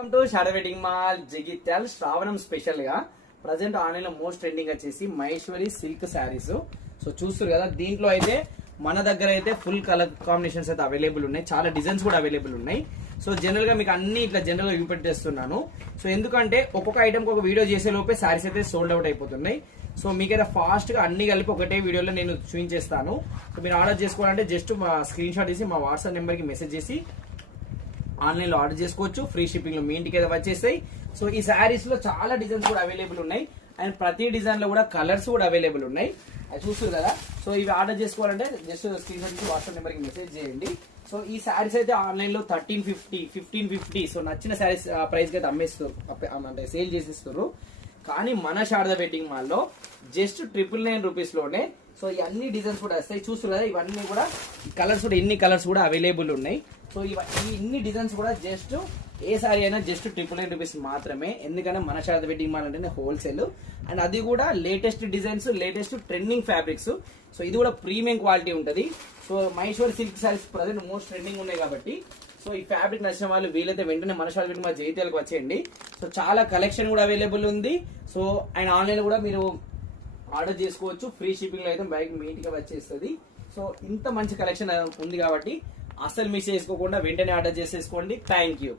Welcome to shadow wedding mall Jagtial. శ్రావణం special గా present online లో మోస్ట్ ట్రెండింగ్ వచ్చేసి మహేశ్వరి సిల్క్ శారీస్. సో చూస్తారు కదా, దీంట్లో అయితే మన దగ్గర అయితే ఫుల్ కలర్ కాంబినేషన్స్ అయితే అవైలబుల్ ఉన్నాయి, చాలా డిజైన్స్ కూడా అవైలబుల్ ఉన్నాయి. సో జనరల్ గా మీకు అన్ని ఇట్లా జనరల్ గా చూపెట్టేస్తున్నాను. సో ఎందుకంటే ఒక్కొక్క ఐటమ్ ఒక వీడియో చేసే లోపే శారీస్ అయితే సోల్డ్ అవుట్ అయిపోతున్నాయి. సో మీకైతే ఫాస్ట్ గా అన్ని కలిపి ఒకటే వీడియోలో నేను చూపించేస్తాను. సో మీరు ఆర్డర్ చేసుకోవాలంటే జస్ట్ మా స్క్రీన్ షాట్ తీసి మా వాట్సాప్ నెంబర్ కి మెసేజ్ చేసి ఆన్లైన్ లో ఆర్డర్ చేసుకోవచ్చు. ఫ్రీ షిప్పింగ్ లో మీ ఇంటికి అయితే వచ్చేస్తాయి. సో ఈ శారీస్ లో చాలా డిజైన్స్ కూడా అవైలబుల్ ఉన్నాయి అండ్ ప్రతి డిజైన్ లో కూడా కలర్స్ కూడా అవైలబుల్ ఉన్నాయి. అది చూస్తారు కదా. సో ఇవి ఆర్డర్ చేసుకోవాలంటే జస్ట్ స్క్రీన్ షాట్ తీసి వాట్సాప్ నెంబర్ కి మెసేజ్ చేయండి. సో ఈ శారీస్ అయితే ఆన్లైన్ లో 1350 సో నచ్చిన శారీస్ ప్రైస్ కి అయితే అమ్మేస్తారు, అంటే సేల్ చేసేస్తారు. కానీ మన శారదా వెడ్డింగ్ మాల్ లో జస్ట్ 999 రూపీస్ లోనే సో ఈ అన్ని డిజైన్స్ కూడా వస్తాయి. చూస్తారు కదా, ఇవన్నీ కూడా కలర్స్ కూడా ఎన్ని కలర్స్ కూడా అవైలబుల్ ఉన్నాయి. సో ఇన్ని డిజైన్స్ కూడా జస్ట్ ఏ సారీ అయినా జస్ట్ 999 రూపీస్ మాత్రమే. ఎందుకంటే మన శారదా వెడ్డింగ్ మాల్ అంటేనే హోల్సేల్ అండ్ అది కూడా latest designs, latest trending fabrics. So ఇది కూడా ప్రీమియం క్వాలిటీ ఉంటుంది. So Maheshwari silk saris present most trending ఉన్నాయి కాబట్టి సో ఈ ఫ్యాబ్రిక్ నచ్చిన వాళ్ళు వీలైతే వెంటనే మన శారదా వెడ్డింగ్ మాల్ జగిత్యాలకు వచ్చేయండి. సో చాలా కలెక్షన్ కూడా అవైలబుల్ ఉంది. సో అండ్ ఆన్లైన్ కూడా మీరు ఆర్డర్ చేసుకోవచ్చు. ఫ్రీ షిప్పింగ్ లో అయితే బైక్ మీ ఇంటికి వచ్చేస్తుంది. సో ఇంత మంచి కలెక్షన్ ఉంది కాబట్టి అసలు మిస్ చేసుకోకుండా వెంటనే ఆర్డర్ చేసేసుకోండి. Thank you.